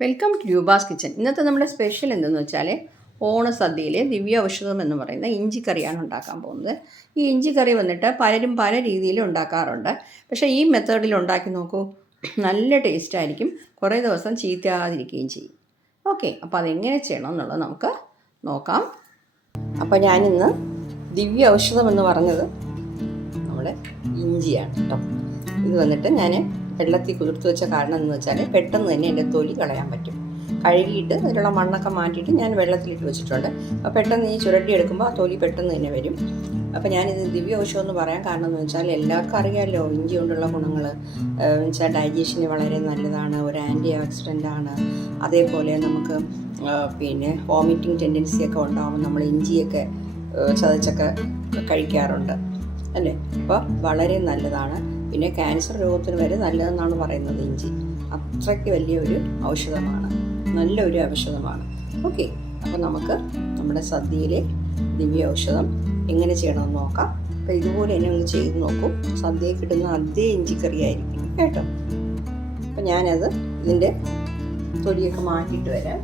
Welcome to Roopa's kitchen ഇന്നത്തെ നമ്മുടെ special എന്തെന്ന് വെച്ചാൽ ഓണസദ്യയിലെ ദിവ്യ ഔഷധം എന്ന് പറയുന്ന ഇഞ്ചി കറിയാണ് ഉണ്ടാക്കാൻ പോകുന്നത്. ഈ ഇഞ്ചി കറി വന്നിട്ട് പലരും പല രീതിയിൽ ഉണ്ടാക്കാറുണ്ട്. പക്ഷേ ഈ മെത്തേഡിൽ ഉണ്ടാക്കി നോക്കൂ. നല്ല ടേസ്റ്റ് ആയിരിക്കും. കുറേ ദിവസം ചീത്തയാതിരിക്കുകയും ചെയ്യും. ഓക്കെ അപ്പോൾ അതെങ്ങനെ ചെയ്യണം എന്നുള്ളത് നമുക്ക് നോക്കാം. അപ്പോൾ ഞാനിന്ന് ദിവ്യ ഔഷധം എന്ന് പറഞ്ഞത് നമ്മുടെ ഇഞ്ചിയാണ് കേട്ടോ. ഇത് വന്നിട്ട് ഞാൻ വെള്ളത്തിൽ കുതിർത്ത് വെച്ച കാരണം എന്ന് വെച്ചാൽ പെട്ടെന്ന് തന്നെ എന്റെ തൊലി കളയാൻ പറ്റും. കഴുകിയിട്ട് അതിലുള്ള മണ്ണൊക്കെ മാറ്റിയിട്ട് ഞാൻ വെള്ളത്തിലിട്ട് വെച്ചിട്ടുണ്ട്. അപ്പോൾ പെട്ടെന്ന് ഈ ചുരണ്ടി എടുക്കുമ്പോൾ ആ തൊലി പെട്ടെന്ന് തന്നെ വരും. അപ്പോൾ ഞാനിത് ദിവ്യ ഔഷധം എന്ന് പറയാൻ കാരണം എന്ന് വെച്ചാൽ എല്ലാവർക്കും അറിയാമല്ലോ ഇഞ്ചി കൊണ്ടുള്ള ഗുണങ്ങൾ വെച്ചാൽ ഡൈജഷന് വളരെ നല്ലതാണ് ഒരു ആന്റി ഓക്സിഡന്റ് ആണ്. അതേപോലെ നമുക്ക് പിന്നെ വോമിറ്റിംഗ് ടെൻഡൻസി ഒക്കെ ഉണ്ടാകുമ്പോൾ നമ്മൾ ഇഞ്ചിയൊക്കെ ചതച്ചൊക്കെ കഴിക്കാറുണ്ട്. അല്ലേ? അപ്പോൾ വളരെ നല്ലതാണ്. പിന്നെ ക്യാൻസർ രോഗത്തിന് വരെ നല്ലതെന്നാണ് പറയുന്നത് ഇഞ്ചി. അത്രയ്ക്ക് വലിയൊരു ഔഷധമാണ്. നല്ലൊരു ഔഷധമാണ്. ഓക്കെ അപ്പോൾ നമുക്ക് നമ്മുടെ സദ്യയിലെ ദിവ്യ ഔഷധം എങ്ങനെ ചെയ്യണമെന്ന് നോക്കാം. അപ്പോൾ ഇതുപോലെ തന്നെ ഒന്ന് ചെയ്ത് നോക്കും. സദ്യയിൽ കിട്ടുന്ന അതേ ഇഞ്ചിക്കറി ആയിരിക്കും കേട്ടോ? അപ്പം ഞാനത് ഇതിന്റെ തൊലിയൊക്കെ മാറ്റിയിട്ട് വരാം.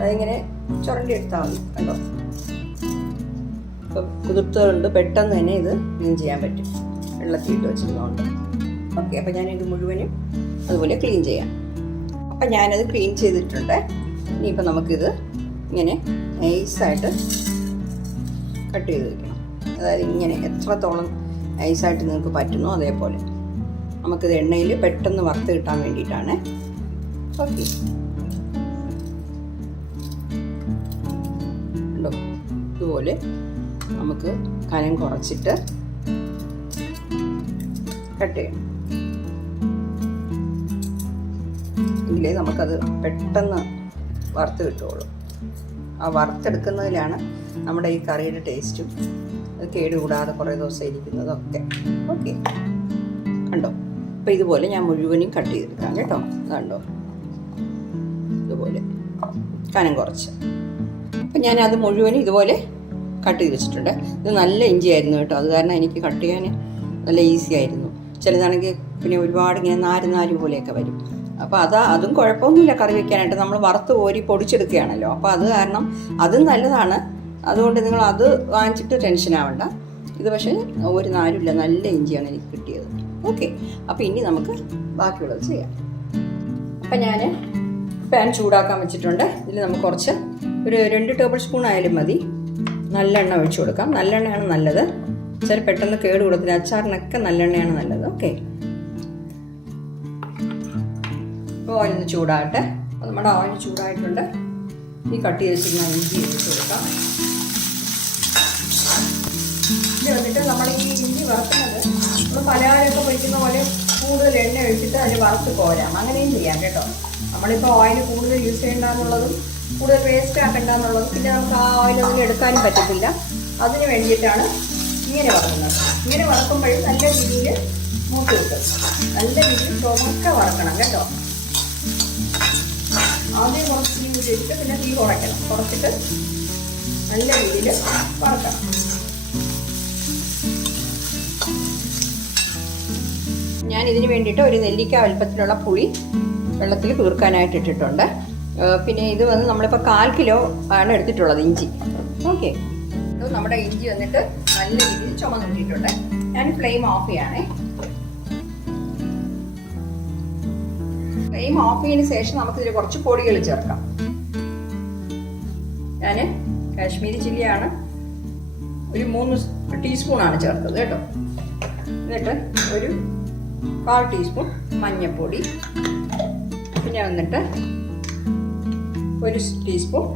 അതിങ്ങനെ ചുരണ്ടി എടുത്താൽ മതി കണ്ടോ ഇപ്പം പെട്ടെന്ന് തന്നെ ഇത് ക്ലീൻ ചെയ്യാൻ പറ്റും. വെള്ളത്തിയിട്ട് വെച്ചിരുന്നതുകൊണ്ട് ഓക്കെ അപ്പം ഞാനിത് മുഴുവനും അതുപോലെ ക്ലീൻ ചെയ്യാം. അപ്പം ഞാനത് ക്ലീൻ ചെയ്തിട്ടുണ്ട്. ഇനിയിപ്പോൾ നമുക്കിത് ഇങ്ങനെ നൈസായിട്ട് കട്ട് ചെയ്ത് വെക്കണം. അതായത് ഇങ്ങനെ എത്രത്തോളം നൈസായിട്ട് നിങ്ങൾക്ക് പറ്റുന്നു അതേപോലെ. നമുക്കിത് എണ്ണയിൽ പെട്ടെന്ന് വറുത്ത് കിട്ടാൻ വേണ്ടിയിട്ടാണ്. ഓക്കെ ഇതുപോലെ നമുക്ക് കനം കുറച്ചിട്ട് കട്ട് ചെയ്യണം. എങ്കിലേ നമുക്കത് പെട്ടെന്ന് വറുത്ത് കിട്ടുള്ളൂ ആ വറുത്തെടുക്കുന്നതിലാണ് നമ്മുടെ ഈ കറിയുടെ ടേസ്റ്റും അത് കേടുകൂടാതെ കുറേ ദിവസം ഇരിക്കുന്നതൊക്കെ. ഓക്കെ കണ്ടോ? അപ്പോൾ ഇതുപോലെ ഞാൻ മുഴുവനും കട്ട് ചെയ്തെടുക്കാം കേട്ടോ. കണ്ടോ? ഇതുപോലെ. കനം കുറച്ച്. അപ്പം ഞാനത് മുഴുവനും ഇതുപോലെ കട്ട് ചെയ്ത് വെച്ചിട്ടുണ്ട്. ഇത് നല്ല ഇഞ്ചി ആയിരുന്നു കേട്ടോ. അത് കാരണം എനിക്ക് കട്ട് ചെയ്യാൻ നല്ല ഈസി ആയിരുന്നു. ചിലതാണെങ്കിൽ പിന്നെ ഒരുപാട് ഇങ്ങനെ നാര് നാര് പോലെയൊക്കെ വരും. അപ്പോൾ അത് അതും കുഴപ്പമൊന്നുമില്ല കറി വെക്കാനായിട്ട്. നമ്മൾ വറുത്ത് കോരി പൊടിച്ചെടുക്കുകയാണല്ലോ. അപ്പോൾ അത് കാരണം അതും നല്ലതാണ്. അതുകൊണ്ട് നിങ്ങൾ അത് വാങ്ങിച്ചിട്ട് ടെൻഷൻ ആവണ്ട. ഇത് പക്ഷേ ഒരു നാരുമില്ല. നല്ല ഇഞ്ചിയാണ് എനിക്ക് കിട്ടിയത്. ഓക്കെ. അപ്പോൾ ഇനി നമുക്ക് ബാക്കിയുള്ളത് ചെയ്യാം. അപ്പം ഞാൻ പാൻ ചൂടാക്കാൻ വെച്ചിട്ടുണ്ട്. ഇതിൽ നമുക്ക് കുറച്ച് ഒരു രണ്ട് ടേബിൾ സ്പൂൺ ആയാലും മതി. നല്ലെണ്ണ ഒഴിച്ചു കൊടുക്കാം. നല്ലെണ്ണയാണ് നല്ലത്. ചില പെട്ടെന്ന് കേട് കൊടുത്തില്ല. അച്ചാറിനൊക്കെ നല്ലെണ്ണയാണ് നല്ലത്. ഓക്കെ ഓയിൽ ഒന്ന് ചൂടാകട്ടെ. നമ്മുടെ ഓയിൽ ചൂടായിട്ടുണ്ട്. ഈ കട്ട് ചെയ്ത് വെച്ചിരുന്ന ഇഞ്ചി ഇട്ട് കൊടുക്കാം. ഇത് വന്നിട്ട് നമ്മൾ ഈ ഇഞ്ചി വറുക്കുന്നത് നമ്മൾ പലഹാരമൊക്കെ പൊരിക്കുന്ന പോലെ കൂടുതൽ എണ്ണ ഒഴിച്ചിട്ട് അതിൽ വറുത്ത് പോരാം അങ്ങനെയും ചെയ്യാം കേട്ടോ. നമ്മളിപ്പോൾ ഓയിൽ കൂടുതൽ യൂസ് ചെയ്യണ്ടെന്നുള്ളതും കൂടുതൽ വേസ്റ്റ് ആക്കണ്ടെന്നുള്ളതും പിന്നെ നമുക്ക് ആ ഓയിൽ ഒന്നും എടുക്കാനും പറ്റത്തില്ല. അതിന് വേണ്ടിയിട്ടാണ് ഇങ്ങനെ വറക്കുന്നത്. ഇങ്ങനെ വറക്കുമ്പോഴും നല്ല രീതിയിൽ മൂത്ത് കിട്ടും. നല്ല രീതിയിൽ ചുമക്ക വറക്കണം കേട്ടോ. ആദ്യം കുറച്ച് തീ ഉപയോഗിച്ചിട്ട് പിന്നെ തീ കുറയ്ക്കണം. കുറച്ചിട്ട് നല്ല രീതിയിൽ വറക്കണം. ഞാൻ ഇതിന് വേണ്ടിയിട്ട് ഒരു നെല്ലിക്ക വലുപ്പത്തിലുള്ള പുളി വെള്ളത്തിൽ തീർക്കാനായിട്ട് ഇട്ടിട്ടുണ്ട്. പിന്നെ ഇത് വന്ന് നമ്മളിപ്പോൾ കാൽ കിലോ ആണ് എടുത്തിട്ടുള്ളത് ഇഞ്ചി. ഓക്കെ. ഇത് നമ്മുടെ ഇഞ്ചി വന്നിട്ട് നല്ല രീതിയിൽ ചുമന്നിട്ടിട്ടുണ്ട് ഞാൻ ഫ്ലെയിം ഓഫ് ചെയ്യാണേ. ഫ്ലെയിം ഓഫ് ചെയ്യുന്ന ശേഷം നമുക്ക് നമുക്കിതിൽ കുറച്ച് പൊടികൾ ചേർക്കാം. ഞാൻ കാശ്മീരി ചില്ലിയാണ്. ഒരു മൂന്ന് ടീസ്പൂണാണ് ചേർത്തത് കേട്ടോ. എന്നിട്ട് ഒരു കാൽ ടീസ്പൂൺ മഞ്ഞൾപ്പൊടി പിന്നെ വന്നിട്ട് ഒരു ടീസ്പൂൺ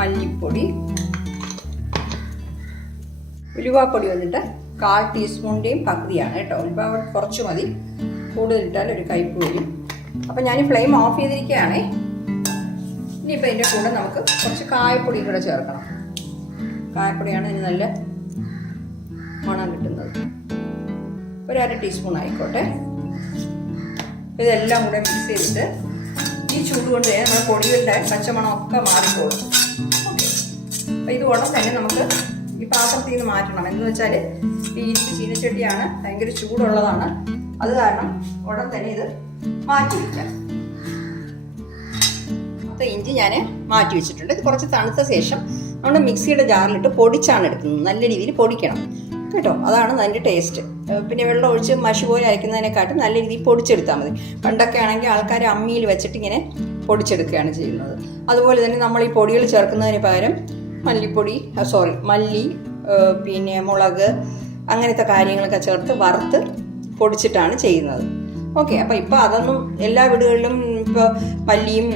മല്ലിപ്പൊടി. ഉലുവാപ്പൊടി വന്നിട്ട് കാൽ ടീസ്പൂണിന്റെയും പകുതിയാണ് കേട്ടോ. ഉലുവ കുറച്ച് മതി. കൂടുതലിട്ടാൽ ഒരു കയ്പ് വരും. അപ്പം ഞാൻ ഫ്ലെയിം ഓഫ് ചെയ്തിരിക്കുകയാണേ. ഇനിയിപ്പോൾ ഇതിന്റെ കൂടെ നമുക്ക് കുറച്ച് കായപ്പൊടി കൂടെ ചേർക്കണം. കായപ്പൊടിയാണ് ഇതിന് നല്ല മണം കിട്ടുന്നത്. ഒരു അര ടീസ്പൂൺ ആയിക്കോട്ടെ. ഇതെല്ലാം കൂടെ മിക്സ് ചെയ്തിട്ട് ഈ ചൂട് കൊണ്ട് നമ്മുടെ പൊടികളുടെ പച്ചമണമൊക്കെ മാറിക്കോളും. ഓക്കെ അപ്പോൾ ഇത് ഉടൻ തന്നെ നമുക്ക് ഈ പാത്രത്തിൽ നിന്ന് മാറ്റണം. എന്ന് വെച്ചാൽ ഈ ഇരിപ്പ് ചീനച്ചട്ടിയാണ് ഭയങ്കര ചൂടുള്ളതാണ്. അത് കാരണം ഉടൻ തന്നെ ഇത് മാറ്റി വെക്കാം. അപ്പോൾ ഇഞ്ചി ഞാൻ മാറ്റി വെച്ചിട്ടുണ്ട്. ഇത് കുറച്ച് തണുത്ത ശേഷം നമ്മൾ മിക്സിയുടെ ജാറിലിട്ട് പൊടിച്ചാണ് എടുക്കുന്നത്. നല്ല രീതിയിൽ പൊടിക്കണം. കേട്ടോ? അതാണ് അതിന്റെ ടേസ്റ്റ്. പിന്നെ വെള്ളം ഒഴിച്ച് മഷി പോലെ അരയ്ക്കുന്നതിനെക്കാട്ടും നല്ല രീതിയിൽ പൊടിച്ചെടുത്താൽ മതി. പണ്ടൊക്കെ ആണെങ്കിൽ ആൾക്കാർ അമ്മിയിൽ വെച്ചിട്ട് ഇങ്ങനെ പൊടിച്ചെടുക്കുകയാണ് ചെയ്യുന്നത്. അതുപോലെ തന്നെ നമ്മൾ ഈ പൊടികൾ ചേർക്കുന്നതിന് പകരം മല്ലിപ്പൊടി സോറി മല്ലി പിന്നെ മുളക് അങ്ങനത്തെ കാര്യങ്ങളൊക്കെ ചേർത്ത് വറുത്ത് പൊടിച്ചിട്ടാണ് ചെയ്യുന്നത്. ഓക്കെ അപ്പോൾ ഇപ്പോൾ അതൊന്നും എല്ലാ വീടുകളിലും ഇപ്പോൾ മല്ലിയും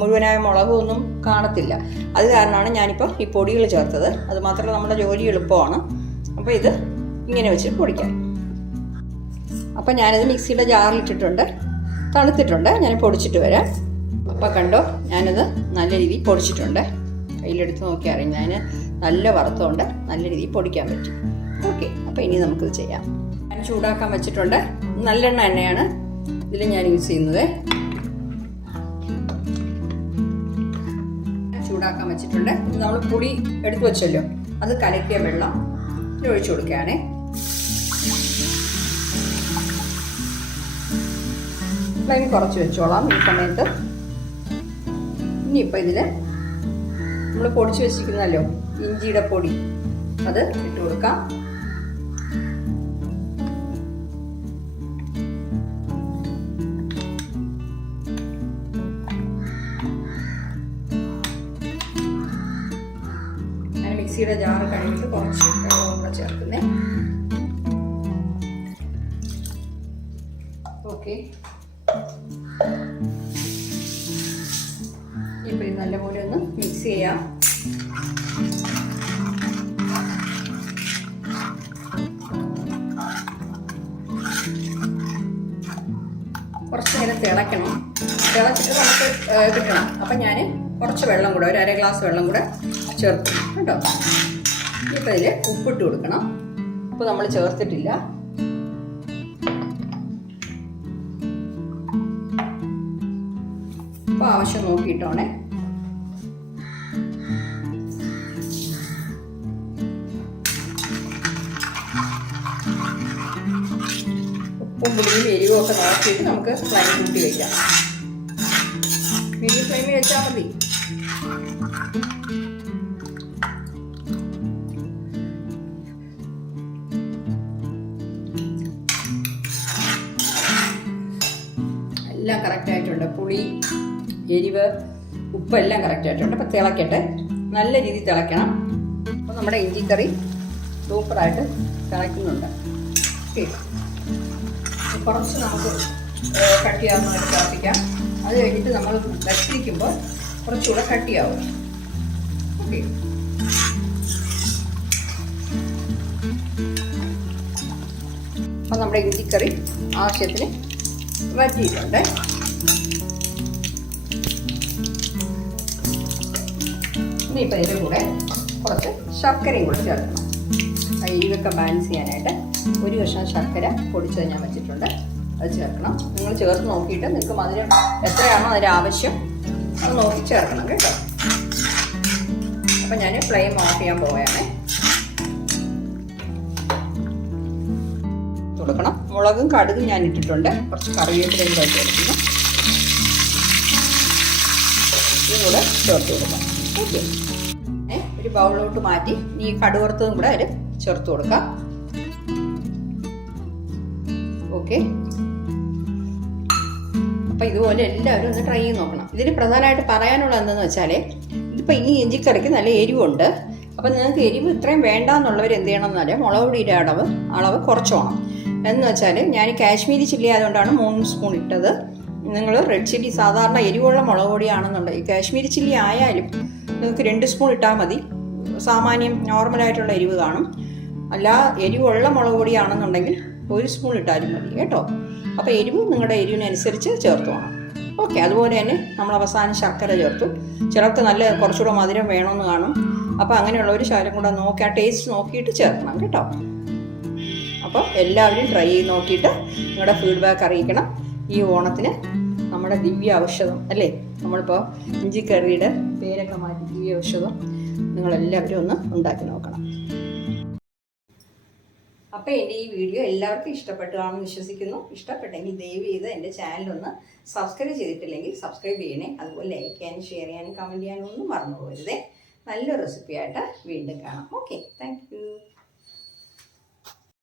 മുഴുവനായ മുളകും ഒന്നും കാണത്തില്ല. അത് കാരണമാണ് ഞാനിപ്പോൾ ഈ പൊടികൾ ചേർത്തത്. അത് മാത്രമല്ല നമ്മുടെ ജോലി എളുപ്പമാണ്. അപ്പോൾ ഇത് ഇങ്ങനെ വെച്ച് പൊടിക്കാം. അപ്പം ഞാനിത് മിക്സിയുടെ ജാറിലിട്ടിട്ടുണ്ട്. തണുത്തിട്ടുണ്ട്. ഞാൻ പൊടിച്ചിട്ട് വരാം. അപ്പം കണ്ടോ ഞാനിത് നല്ല രീതിയിൽ പൊടിച്ചിട്ടുണ്ട്. കയ്യിലെടുത്ത് നോക്കി അറിയാം ഞാൻ നല്ല വറുത്തുകൊണ്ട് നല്ല രീതിയിൽ പൊടിക്കാൻ പറ്റും. ഓക്കെ അപ്പോൾ ഇനി നമുക്കിത് ചെയ്യാം. ഞാൻ ചൂടാക്കാൻ വെച്ചിട്ടുണ്ട്. നല്ലെണ്ണ എണ്ണയാണ് ഇതിൽ ഞാൻ യൂസ് ചെയ്യുന്നത്. ചൂടാക്കാൻ വെച്ചിട്ടുണ്ട്. നമ്മൾ പൊടി എടുത്തു വെച്ചല്ലോ. അത് കലക്കിയ വെള്ളം ഒഴിച്ചു കൊടുക്കുകയാണേ. ഫ്ലെയിം കുറച്ച് വെച്ചോളാം ഈ സമയത്ത്. ഇനിയിപ്പോൾ ഇതിൽ നമ്മൾ പൊടിച്ച് വെച്ചിരിക്കുന്നല്ലോ ഇഞ്ചിയുടെ പൊടി. അത് ഇട്ട് കൊടുക്കാം. മിക്സിയുടെ ജാറ് കഴിഞ്ഞിട്ട് കുറച്ച് കൂടെ ചേർക്കുന്നേ. ഓക്കെ. ഇപ്പം നല്ലപോലെ ഒന്ന് മിക്സ് ചെയ്യാം. കുറച്ച് നേരം തിളയ്ക്കണം. തിളച്ചിട്ട് നമുക്ക് കിട്ടണം. അപ്പം ഞാൻ കുറച്ച് വെള്ളം കൂടെ ഒരു അര ഗ്ലാസ് വെള്ളം കൂടെ ചേർക്കും കേട്ടോ. ഇപ്പം ഇതിൽ ഉപ്പിട്ട് കൊടുക്കണം. ഉപ്പ് നമ്മൾ ചേർത്തിട്ടില്ല. അപ്പോൾ ആവശ്യം നോക്കിയിട്ടോണേ. ഉപ്പും പുളിയും എരിവും ഒക്കെ നോക്കിയിട്ട് നമുക്ക് ഫ്ലൈം കൂട്ടി വയ്ക്കാം മീഡിയം ഫ്ലെയിമിൽ വെച്ചാൽ മതി. എല്ലാം കറക്റ്റ് ആയിട്ടുണ്ട്. പുളി എരിവ് ഉപ്പ് എല്ലാം കറക്റ്റ് ആയിട്ടുണ്ട്. അപ്പോൾ തിളക്കട്ടെ. നല്ല രീതിയിൽ തിളയ്ക്കണം. അപ്പോൾ നമ്മുടെ ഇഞ്ചിക്കറി സൂപ്പറായിട്ട് തിളയ്ക്കുന്നുണ്ട്. ഓക്കെ കുറച്ച് നമുക്ക് ഏഹ്, കട്ടിയാവുന്നതായിട്ട് തിളപ്പിക്കാം അത് കഴിഞ്ഞിട്ട് നമ്മൾ വെച്ചിരിക്കുമ്പോൾ കുറച്ചുകൂടെ കട്ടിയാവും. ഓക്കെ. അപ്പം നമ്മുടെ ഇഞ്ചിക്കറി ആവശ്യത്തിന് വറ്റിയിട്ടുണ്ട്. ഇനിയിപ്പോൾ ഇതിന്റെ കൂടെ കുറച്ച് ശർക്കരയും കൂടെ ചേർക്കണം. ഇതൊക്കെ ബാലൻസ് ചെയ്യാനായിട്ട്. ഒരു കഷ്ണം ശർക്കര പൊടിച്ചത് ഞാൻ വെച്ചിട്ടുണ്ട്. അത് ചേർക്കണം. നിങ്ങൾ ചേർത്ത് നോക്കിയിട്ട് നിങ്ങൾക്ക് മധുരം എത്രയാണോ അതിന്റെ ആവശ്യം അത് നോക്കി ചേർക്കണം കേട്ടോ. അപ്പം ഞാൻ ഫ്ലെയിം ഓഫ് ചെയ്യാൻ പോവുകയാണേ. കൊടുക്കണം. മുളകും കടുകും ഞാൻ ഇട്ടിട്ടുണ്ട്. കുറച്ച് കറിവേപ്പിലയും കൂടെ ചേർക്കുന്നു ഇതും കൂടെ ചേർത്ത് കൊടുക്കാം ഓക്കെ. ഒരു ബൗളിലോട്ട് മാറ്റി. ഇനി കടുവറുത്തതും കൂടെ അതിൽ ചേർത്ത് കൊടുക്കാം. ഓക്കെ? അപ്പം ഇതുപോലെ എല്ലാവരും ഒന്ന് ട്രൈ ചെയ്ത് നോക്കണം. ഇതിന് പ്രധാനമായിട്ട് പറയാനുള്ള എന്താണെന്ന് വെച്ചാൽ ഇതിപ്പോൾ ഈ ഇഞ്ചിക്കറിക്ക് നല്ല എരിവുണ്ട്. അപ്പം നിങ്ങൾക്ക് എരിവ് ഇത്രയും വേണ്ട എന്നുള്ളവർ എന്ത് ചെയ്യണം എന്നാൽ മുളക് പൊടിയുടെ അളവ് അളവ് കുറച്ചോണം എന്ന് വെച്ചാൽ ഞാൻ കാശ്മീരി ചില്ലി ആയതുകൊണ്ടാണ് മൂന്ന് സ്പൂൺ ഇട്ടത്. നിങ്ങൾ റെഡ് ചില്ലി സാധാരണ എരിവുള്ള മുളക് പൊടിയാണെന്നുണ്ടെങ്കിൽ കാശ്മീരി ചില്ലി ആയാലും നിങ്ങൾക്ക് രണ്ട് സ്പൂൺ ഇട്ടാൽ മതി. സാമാന്യം നോർമലായിട്ടുള്ള എരിവ് കാണും. അല്ല എരിവുള്ള മുളക് പൊടിയാണെന്നുണ്ടെങ്കിൽ ഒരു സ്പൂൺ ഇട്ടാലും മതി കേട്ടോ? അപ്പോൾ എരിവ് നിങ്ങളുടെ എരിവിനനുസരിച്ച് ചേർത്ത് വേണം. ഓക്കെ അതുപോലെ തന്നെ നമ്മൾ അവസാനം ശർക്കര ചേർത്തു. ചിലർക്ക് നല്ല കുറച്ചുകൂടെ മധുരം വേണമെന്ന് കാണും. അപ്പോൾ അങ്ങനെയുള്ളവർ ശകലം കൂടെ നോക്കി ആ ടേസ്റ്റ് നോക്കിയിട്ട് ചേർക്കണം കേട്ടോ? അപ്പോൾ എല്ലാവരും ട്രൈ ചെയ്ത് നോക്കിയിട്ട് നിങ്ങളുടെ ഫീഡ്ബാക്ക് അറിയിക്കണം. ഈ ഓണത്തിന് നമ്മുടെ ദിവ്യ ഔഷധം അല്ലേ? നമ്മളിപ്പോൾ ഇഞ്ചിക്കറിയുടെ പേരൊക്കെ മാറ്റി ദിവ്യ ഔഷധം. നിങ്ങളെല്ലാവരും ഒന്ന് ഉണ്ടാക്കി നോക്കണം. അപ്പോൾ എന്റെ ഈ വീഡിയോ എല്ലാവർക്കും ഇഷ്ടപ്പെട്ടു കാണുമെന്ന് വിശ്വസിക്കുന്നു ഇഷ്ടപ്പെട്ടെങ്കിൽ ദയവ് ചെയ്ത് എന്റെ ചാനലൊന്ന് സബ്സ്ക്രൈബ് ചെയ്തിട്ടില്ലെങ്കിൽ സബ്സ്ക്രൈബ് ചെയ്യണേ. അതുപോലെ ലൈക്ക് ചെയ്യാനും ഷെയർ ചെയ്യാനും കമന്റ് ചെയ്യാനും ഒന്നും മറന്നു പോകരുതേ. നല്ലൊരു റെസിപ്പിയായിട്ട് വീണ്ടും കാണാം. Okay thank